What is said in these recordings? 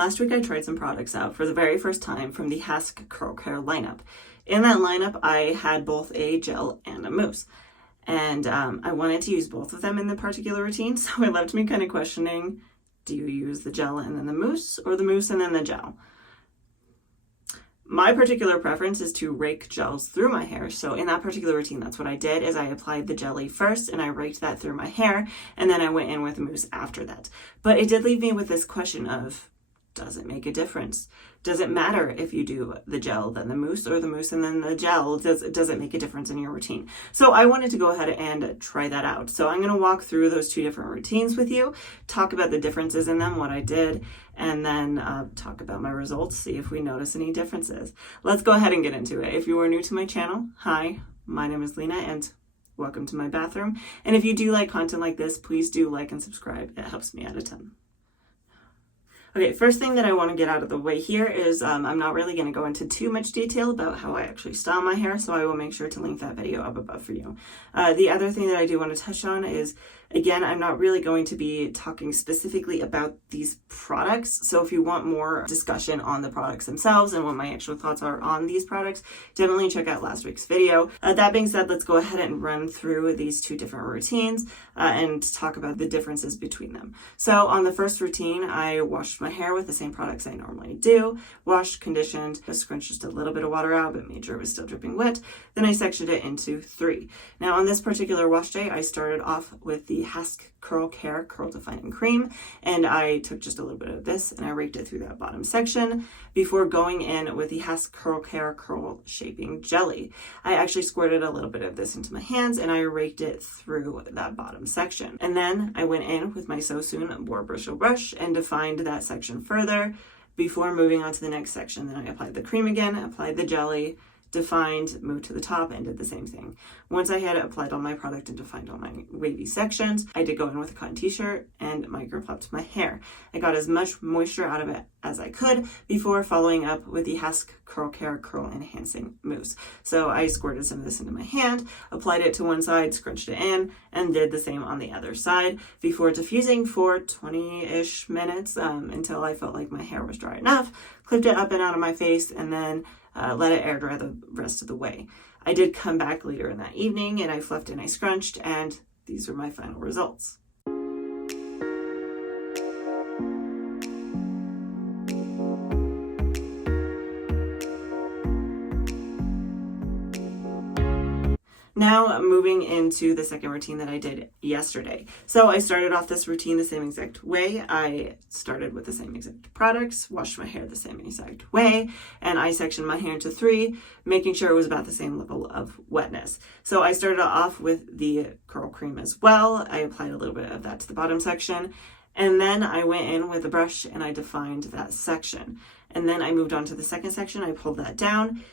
Last week I tried some products out for the very first time from the Hask Curl Care lineup. In that lineup, I had both a gel and a mousse. And I wanted to use both of them in the particular routine, so it left me kind of questioning, do you use the gel and then the mousse, or the mousse and then the gel? My particular preference is to rake gels through my hair. So in that particular routine, that's what I did, is I applied the jelly first and I raked that through my hair, and then I went in with mousse after that. But it did leave me with this question of, does it make a difference? Does it matter if you do the gel, then the mousse, or the mousse and then the gel? Does it make a difference in your routine? So I wanted to go ahead and try that out. So I'm going to walk through those two different routines with you, talk about the differences in them, what I did, and then talk about my results, see if we notice any differences. Let's go ahead and get into it. If you are new to my channel, hi, my name is Lena, and welcome to my bathroom. And if you do like content like this, please do like and subscribe. It helps me out a ton. Okay, first thing that I want to get out of the way here is I'm not really going to go into too much detail about how I actually style my hair, so I will make sure to link that video up above for you. The other thing that I do want to touch on is, again, I'm not really going to be talking specifically about these products, so if you want more discussion on the products themselves and what my actual thoughts are on these products, definitely check out last week's video. That being said, let's go ahead and run through these two different routines and talk about the differences between them. So on the first routine, I washed my hair with the same products I normally do, washed, conditioned, scrunched just a little bit of water out, but made sure it was still dripping wet. Then I sectioned it into 3. Now on this particular wash day, I started off with the Hask Curl Care Curl Defining Cream, and I took just a little bit of this and I raked it through that bottom section before going in with the Hask Curl Care Curl Shaping Jelly. I actually squirted a little bit of this into my hands and I raked it through that bottom section. And then I went in with my So Soon Boar Bristle Brush and defined that section further before moving on to the next section. Then I applied the cream again, applied the jelly, defined, moved to the top, and did the same thing. Once I had applied all my product and defined all my wavy sections, I did go in with a cotton t-shirt and microplucked my hair. I got as much moisture out of it as I could before following up with the Hask Curl Care Curl Enhancing Mousse. So I squirted some of this into my hand, applied it to one side, scrunched it in, and did the same on the other side before diffusing for 20-ish minutes until I felt like my hair was dry enough, clipped it up and out of my face, and then let it air dry the rest of the way. I did come back later in that evening and I fluffed and I scrunched, and these are my final results. Now moving into the second routine that I did yesterday. So I started off this routine the same exact way. I started with the same exact products, washed my hair the same exact way, and I sectioned my hair into 3, making sure it was about the same level of wetness. So I started off with the curl cream as well. I applied a little bit of that to the bottom section, and then I went in with a brush and I defined that section. And then I moved on to the second section. I pulled that down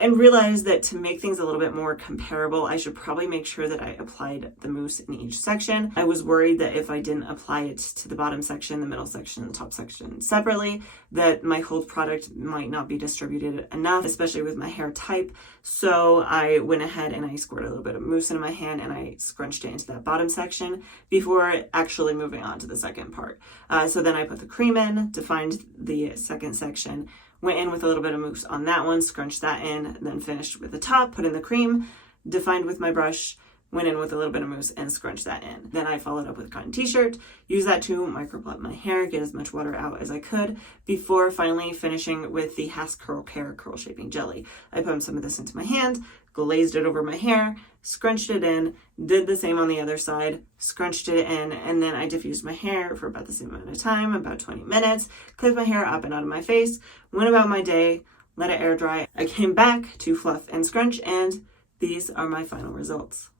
and realized that to make things a little bit more comparable, I should probably make sure that I applied the mousse in each section. I was worried that if I didn't apply it to the bottom section, the middle section, and the top section separately, that my whole product might not be distributed enough, especially with my hair type. So I went ahead and I squirted a little bit of mousse into my hand and I scrunched it into that bottom section before actually moving on to the second part. So then I put the cream in, defined the second section, went in with a little bit of mousse on that one, scrunched that in, then finished with the top, put in the cream, defined with my brush, went in with a little bit of mousse and scrunched that in. Then I followed up with a cotton t-shirt, used that to microplait my hair, get as much water out as I could, before finally finishing with the Hask Curl Care Curl Shaping Jelly. I put some of this into my hand, glazed it over my hair, scrunched it in, did the same on the other side, scrunched it in, and then I diffused my hair for about the same amount of time, about 20 minutes, clipped my hair up and out of my face, went about my day, let it air dry. I came back to fluff and scrunch, and these are my final results.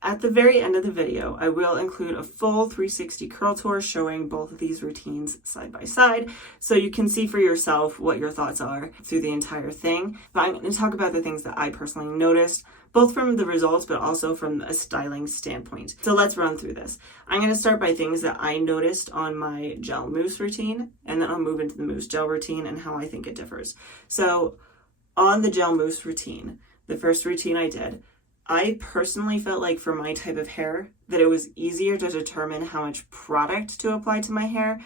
At the very end of the video, I will include a full 360 curl tour showing both of these routines side by side, so you can see for yourself what your thoughts are through the entire thing. But I'm going to talk about the things that I personally noticed, both from the results, but also from a styling standpoint. So let's run through this. I'm going to start by things that I noticed on my gel mousse routine, and then I'll move into the mousse gel routine and how I think it differs. So on the gel mousse routine, the first routine I did, I personally felt like for my type of hair that it was easier to determine how much product to apply to my hair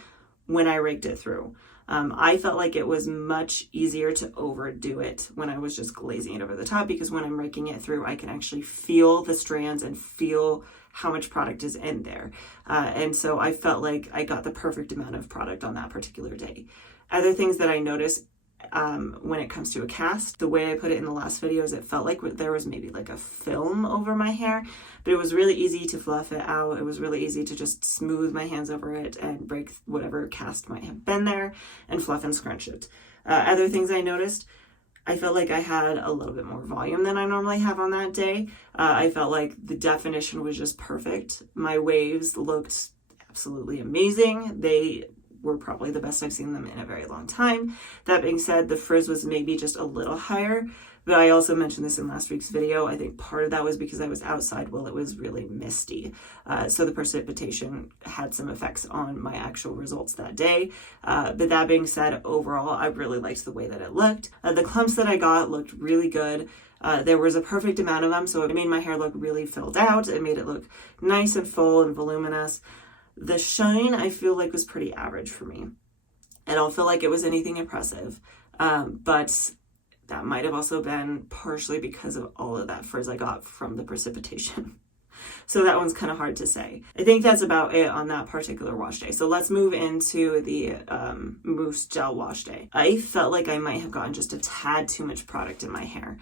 when I raked it through. I felt like it was much easier to overdo it when I was just glazing it over the top, because when I'm raking it through, I can actually feel the strands and feel how much product is in there. And so I felt like I got the perfect amount of product on that particular day. Other things that I noticed when it comes to a cast, the way I put it in the last video is it felt like there was maybe like a film over my hair, but it was really easy to fluff it out. It was really easy to just smooth my hands over it and break whatever cast might have been there and fluff and scrunch it. Other things I noticed, I felt like I had a little bit more volume than I normally have on that day. I felt like the definition was just perfect. My waves looked absolutely amazing. They were probably the best I've seen them in a very long time. That being said, the frizz was maybe just a little higher, but I also mentioned this in last week's video. I think part of that was because I was outside while it was really misty. So the precipitation had some effects on my actual results that day. But that being said, overall, I really liked the way that it looked. The clumps that I got looked really good. There was a perfect amount of them, so it made my hair look really filled out. It made it look nice and full and voluminous. The shine, I feel like, was pretty average for me. I don't feel like it was anything impressive, but that might have also been partially because of all of that frizz I got from the precipitation. So that one's kind of hard to say. I think that's about it on that particular wash day. So let's move into the mousse gel wash day. I felt like I might have gotten just a tad too much product in my hair.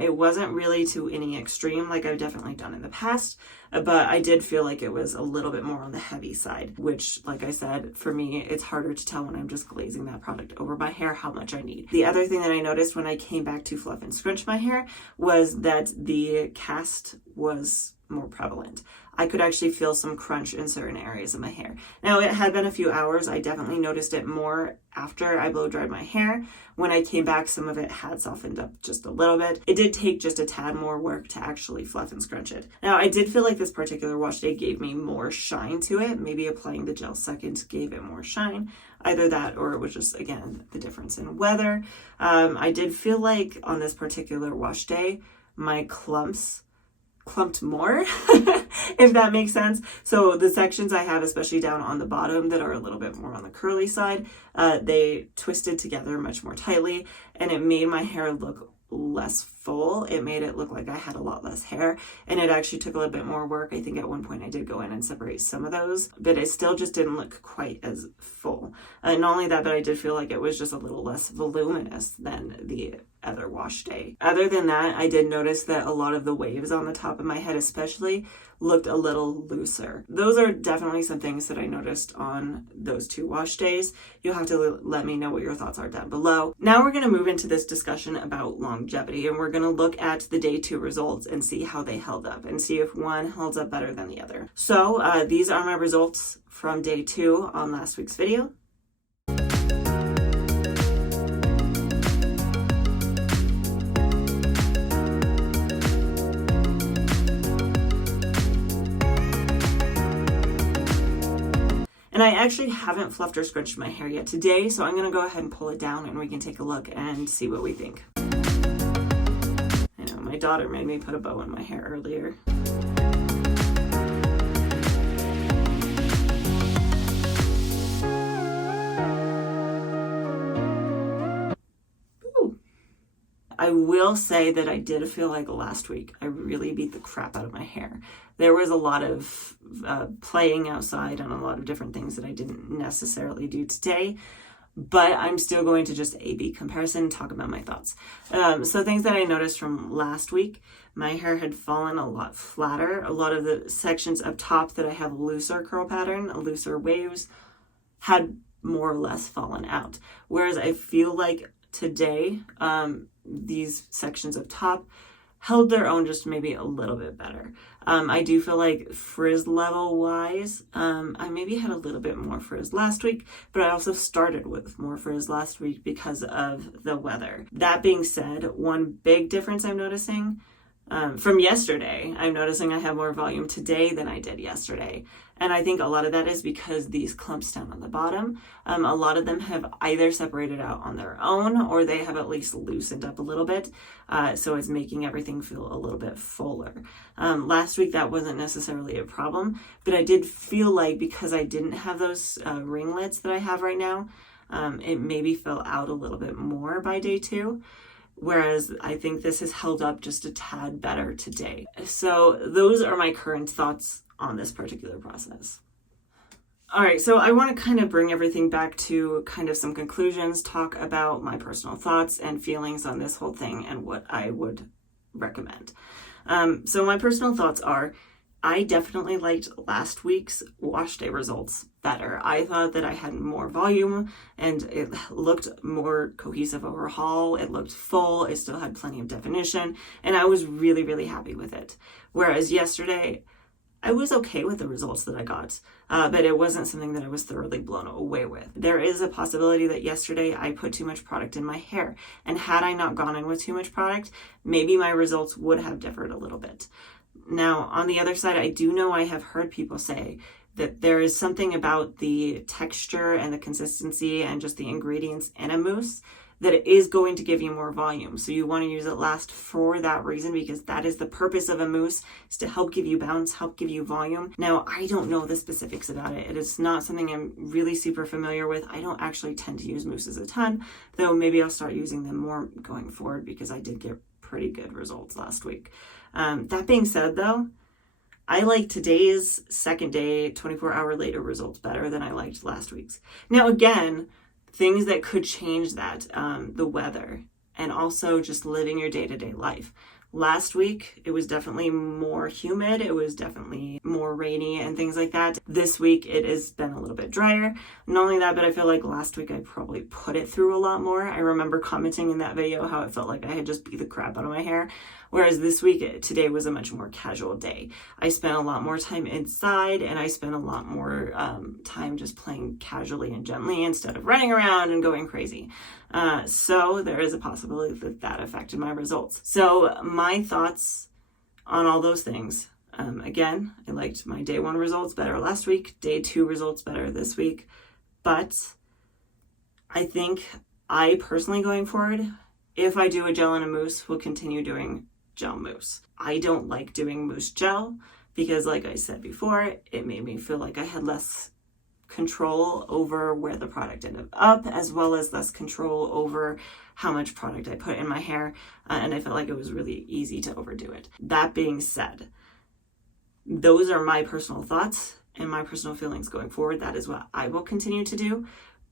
It wasn't really to any extreme like I've definitely done in the past, but I did feel like it was a little bit more on the heavy side, which, like I said, for me, it's harder to tell when I'm just glazing that product over my hair how much I need. The other thing that I noticed when I came back to fluff and scrunch my hair was that the cast was more prevalent. I could actually feel some crunch in certain areas of my hair. Now, it had been a few hours. I definitely noticed it more after I blow dried my hair. When I came back, some of it had softened up just a little bit. It did take just a tad more work to actually fluff and scrunch it. Now, I did feel like this particular wash day gave me more shine to it. Maybe applying the gel second gave it more shine. Either that, or it was just, again, the difference in weather. I did feel like on this particular wash day, my clumped more, if that makes sense. So the sections I have, especially down on the bottom that are a little bit more on the curly side, they twisted together much more tightly, and it made my hair look less full. It made it look like I had a lot less hair, and it actually took a little bit more work. I think at one point I did go in and separate some of those, but it still just didn't look quite as full. Not only that, but I did feel like it was just a little less voluminous than the other wash day. Other than that, I did notice that a lot of the waves on the top of my head especially looked a little looser. Those are definitely some things that I noticed on those two wash days. You'll have to let me know what your thoughts are down below. Now we're going to move into this discussion about longevity, and we're going to look at the day 2 results and see how they held up and see if one holds up better than the other. So these are my results from day 2 on last week's video. And I actually haven't fluffed or scrunched my hair yet today, so I'm going to go ahead and pull it down and we can take a look and see what we think. I know, my daughter made me put a bow in my hair earlier. Ooh. I will say that I did feel like last week I really beat the crap out of my hair. There was a lot of playing outside and a lot of different things that I didn't necessarily do today, but I'm still going to just A/B comparison and talk about my thoughts. So things that I noticed from last week, my hair had fallen a lot flatter. A lot of the sections up top that I have looser curl pattern, looser waves, had more or less fallen out. Whereas I feel like today, these sections up top held their own just maybe a little bit better. I do feel like frizz level wise, I maybe had a little bit more frizz last week, but I also started with more frizz last week because of the weather. That being said, one big difference I'm noticing from yesterday, I'm noticing I have more volume today than I did yesterday. And I think a lot of that is because these clumps down on the bottom, a lot of them have either separated out on their own or they have at least loosened up a little bit. So it's making everything feel a little bit fuller. Last week, that wasn't necessarily a problem, but I did feel like because I didn't have those ringlets that I have right now, it maybe fell out a little bit more by day 2. Whereas I think this has held up just a tad better today. So those are my current thoughts on this particular process. All right, so I want to kind of bring everything back to kind of some conclusions, talk about my personal thoughts and feelings on this whole thing and what I would recommend. So my personal thoughts are, I definitely liked last week's wash day results better. I thought that I had more volume and it looked more cohesive overall. It looked full. It still had plenty of definition and I was really, really happy with it. Whereas yesterday, I was okay with the results that I got, but it wasn't something that I was thoroughly blown away with. There is a possibility that yesterday I put too much product in my hair, and had I not gone in with too much product, maybe my results would have differed a little bit. Now, on the other side, I do know I have heard people say that there is something about the texture and the consistency and just the ingredients in a mousse that it is going to give you more volume. So you want to use it last for that reason, because that is the purpose of a mousse, is to help give you bounce, help give you volume. Now, I don't know the specifics about it. It is not something I'm really super familiar with. I don't actually tend to use mousses a ton, though maybe I'll start using them more going forward because I did get pretty good results last week. That being said, though, I like today's second day, 24-hour later results better than I liked last week's. Now, again, things that could change that, the weather, and also just living your day-to-day life. Last week, it was definitely more humid. It was definitely more rainy and things like that. This week, it has been a little bit drier. Not only that, but I feel like last week I probably put it through a lot more. I remember commenting in that video how it felt like I had just beat the crap out of my hair. Whereas this week, today was a much more casual day. I spent a lot more time inside and I spent a lot more time just playing casually and gently instead of running around and going crazy. So there is a possibility that that affected my results. So my thoughts on all those things. Again, I liked my day 1 results better last week, day 2 results better this week. But I think I personally going forward, if I do a gel and a mousse, will continue doing gel mousse. I don't like doing mousse gel because, like I said before, it made me feel like I had less control over where the product ended up, as well as less control over how much product I put in my hair, and I felt like it was really easy to overdo it. That being said, those are my personal thoughts and my personal feelings going forward. That is what I will continue to do.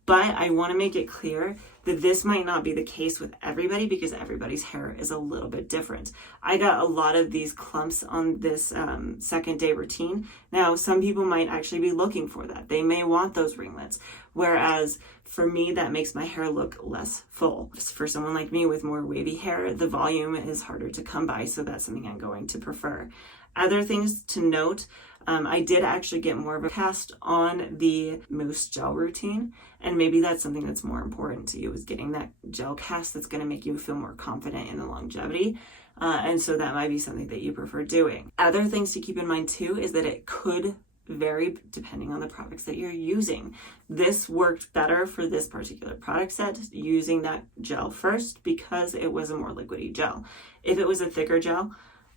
But I want to make it clear that this might not be the case with everybody because everybody's hair is a little bit different. I got a lot of these clumps on this second day routine. Now, some people might actually be looking for that. They may want those ringlets. Whereas for me, that makes my hair look less full. For someone like me with more wavy hair, the volume is harder to come by. So that's something I'm going to prefer. Other things to note, I did actually get more of a cast on the mousse gel routine, and maybe that's something that's more important to you, is getting that gel cast that's going to make you feel more confident in the longevity. And so that might be something that you prefer doing. Other things to keep in mind too is that it could vary depending on the products that you're using. This worked better for this particular product set, using that gel first because it was a more liquidy gel. If it was a thicker gel,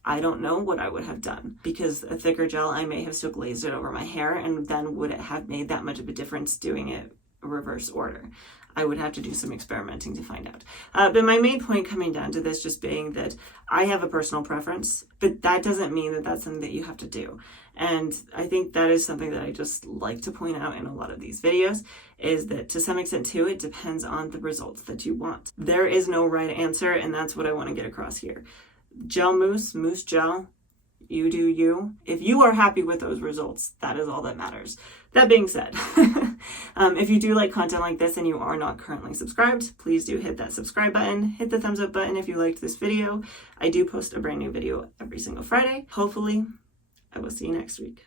I don't know what I would have done, because a thicker gel, I may have still glazed it over my hair, and then would it have made that much of a difference doing it reverse order? I would have to do some experimenting to find out. But my main point coming down to this just being that I have a personal preference, but that doesn't mean that that's something that you have to do. And I think that is something that I just like to point out in a lot of these videos, is that to some extent too, it depends on the results that you want. There is no right answer, and that's what I want to get across here. Gel mousse, mousse gel, You do you. If you are happy with those results, that is all that matters. That being said, if you do like content like this and you are not currently subscribed, please do hit that subscribe button, hit the thumbs up button if you liked this video. I do post a brand new video every single Friday. Hopefully, I will see you next week.